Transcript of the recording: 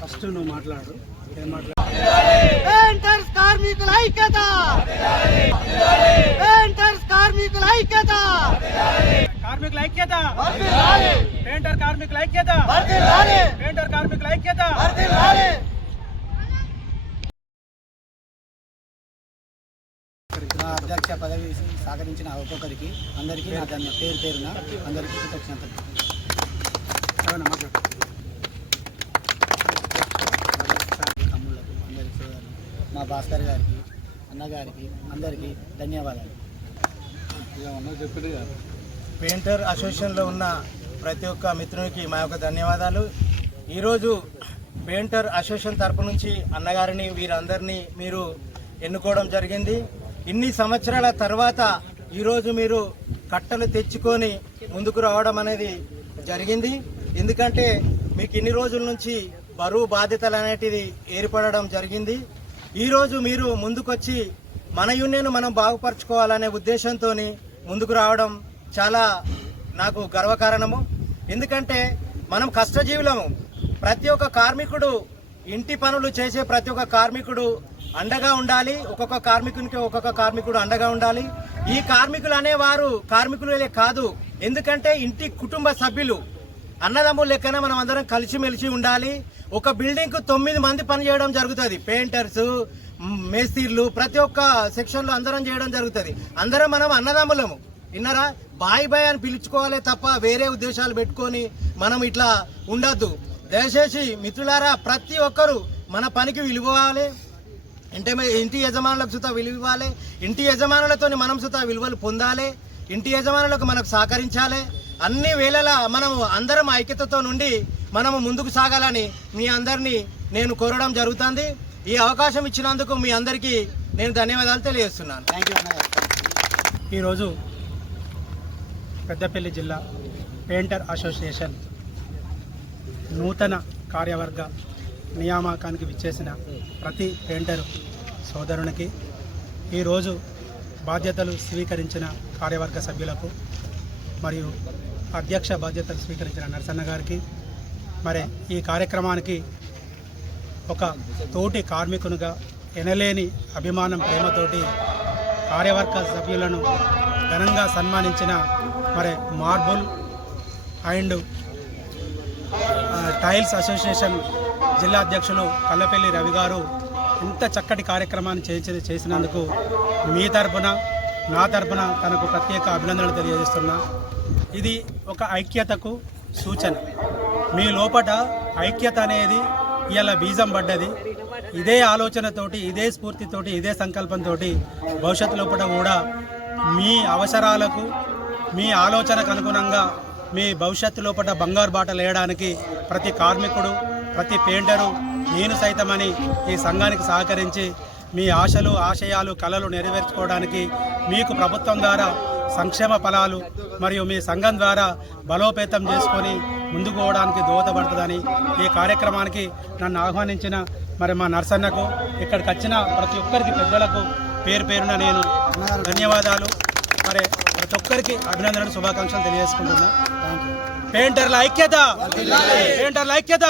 First నువ్వు మాట్లాడు. Painters కార్మికుల ఐక్యత, పెయింటర్స్ కార్మికుల ఐక్యత, కార్మికుల ఐక్యత, పెయింటర్ కార్మికుల ఐక్యత, పెయింటర్ కార్మికుల ఐక్యత. నా అధ్యక్ష పదవి సహకరించిన ఒక్కొక్కరికి అందరికీ నా పేరు పేరున అందరికీ కృతజ్ఞతలు. తమ్ముళ్ళకు అందరికీ సోదరులు, మా భాస్కర్ గారికి అన్నగారికి అందరికీ ధన్యవాదాలు. పెయింటర్ అసోసియేషన్లో ఉన్న ప్రతి ఒక్క మిత్రునికి మా యొక్క ధన్యవాదాలు. ఈరోజు పెయింటర్ అసోసియేషన్ తరపు నుంచి అన్నగారిని వీరందరినీ మీరు ఎన్నుకోవడం జరిగింది. ఇన్ని సంవత్సరాల తర్వాత ఈరోజు మీరు కట్టలు తెచ్చుకొని ముందుకు రావడం అనేది జరిగింది. ఎందుకంటే మీకు ఇన్ని రోజుల నుంచి బరువు బాధ్యతలు అనేటిది ఏర్పడడం జరిగింది. ఈరోజు మీరు ముందుకొచ్చి మన యూనియన్ మనం బాగుపరచుకోవాలనే ఉద్దేశంతో ముందుకు రావడం చాలా నాకు గర్వకారణము. ఎందుకంటే మనం కష్టజీవులము. ప్రతి ఒక్క కార్మికుడు ఇంటి పనులు చేసే ప్రతి ఒక్క కార్మికుడు అండగా ఉండాలి. ఒక్కొక్క కార్మికునికి ఒక్కొక్క కార్మికుడు అండగా ఉండాలి. ఈ కార్మికులు అనేవారు కార్మికులే కాదు, ఎందుకంటే ఇంటి కుటుంబ సభ్యులు అన్నదమ్ముల లెక్కన మనం అందరం కలిసిమెలిసి ఉండాలి. ఒక బిల్డింగ్ కు 9 మంది పనిచేయడం జరుగుతుంది. పెయింటర్స్, మేస్త్రీలు, ప్రతి ఒక్క సెక్షన్ లో అందరం చేయడం జరుగుతుంది. అందరం మనం అన్నదమ్ములము. విన్నారా? బాయ్ బాయ్ అని పిలుచుకోవాలి తప్ప వేరే ఉద్దేశాలు పెట్టుకొని మనం ఇట్లా ఉండద్దు. దయచేసి మిత్రులారా, ప్రతి ఒక్కరు మన పనికి విలువాలి. ఇంటి యజమానులకు సుతా విలువ ఇవ్వాలి. ఇంటి యజమానులతో మనం సుతా విలువలు పొందాలి. ఇంటి యజమానులకు మనకు సహకరించాలి. అన్ని వేళలా మనం అందరం ఐక్యతతో నుండి మనము ముందుకు సాగాలని మీ అందరినీ నేను కోరడం జరుగుతుంది. ఈ అవకాశం ఇచ్చినందుకు మీ అందరికీ నేను ధన్యవాదాలు తెలియజేస్తున్నాను. థ్యాంక్ యూ అన్నగారు. ఈరోజు పెద్దపల్లి జిల్లా పెయింటర్ అసోసియేషన్ నూతన కార్యవర్గ నియామకానికి విచ్చేసిన ప్రతి పెయింటర్ సోదరునికి, ఈరోజు బాధ్యతలు స్వీకరించిన కార్యవర్గ సభ్యులకు మరియు అధ్యక్ష బాధ్యతలు స్వీకరించిన నరసన్న గారికి, మరి ఈ కార్యక్రమానికి ఒక తోటి కార్మికునిగా ఎనలేని అభిమానం ప్రేమతోటి కార్యవర్గ సభ్యులను ఘనంగా సన్మానించిన మరి మార్బుల్ అండ్ టైల్స్ అసోసియేషన్ జిల్లా అధ్యక్షులు కల్లపల్లి రవి గారు ఇంత చక్కటి కార్యక్రమాన్ని చేసినందుకు మీ తరపున నా తరపున తనకు ప్రత్యేక అభినందనలు తెలియజేస్తున్నా. ఇది ఒక ఐక్యతకు సూచన. మీ లోపట ఐక్యత అనేది ఇలా బీజం పడ్డది. ఇదే ఆలోచనతోటి, ఇదే స్ఫూర్తితోటి, ఇదే సంకల్పంతో భవిష్యత్తు లోపల కూడా మీ అవసరాలకు, మీ ఆలోచనకు అనుగుణంగా మీ భవిష్యత్తు లోపల బంగారు బాటలు వేయడానికి ప్రతి కార్మికుడు, ప్రతి పెయింటరు, నేను సైతమని ఈ సంఘానికి సహకరించి మీ ఆశలు, ఆశయాలు, కళలు నెరవేర్చుకోవడానికి మీకు ప్రభుత్వం ద్వారా సంక్షేమ ఫలాలు మరియు మీ సంఘం ద్వారా బలోపేతం చేసుకొని ముందుకు పోవడానికి దోహదపడుతుందని ఈ కార్యక్రమానికి నన్ను ఆహ్వానించిన మరి మా నర్సన్నకు, ఇక్కడికి వచ్చిన ప్రతి ఒక్కరికి పెద్దలకు పేరు పేరున నేను ధన్యవాదాలు, మరి ప్రతి ఒక్కరికి అభినందనలు, శుభాకాంక్షలు తెలియజేసుకుంటున్నా. పెయింటర్ల ఐక్యత, పెయింటర్ల ఐక్యత.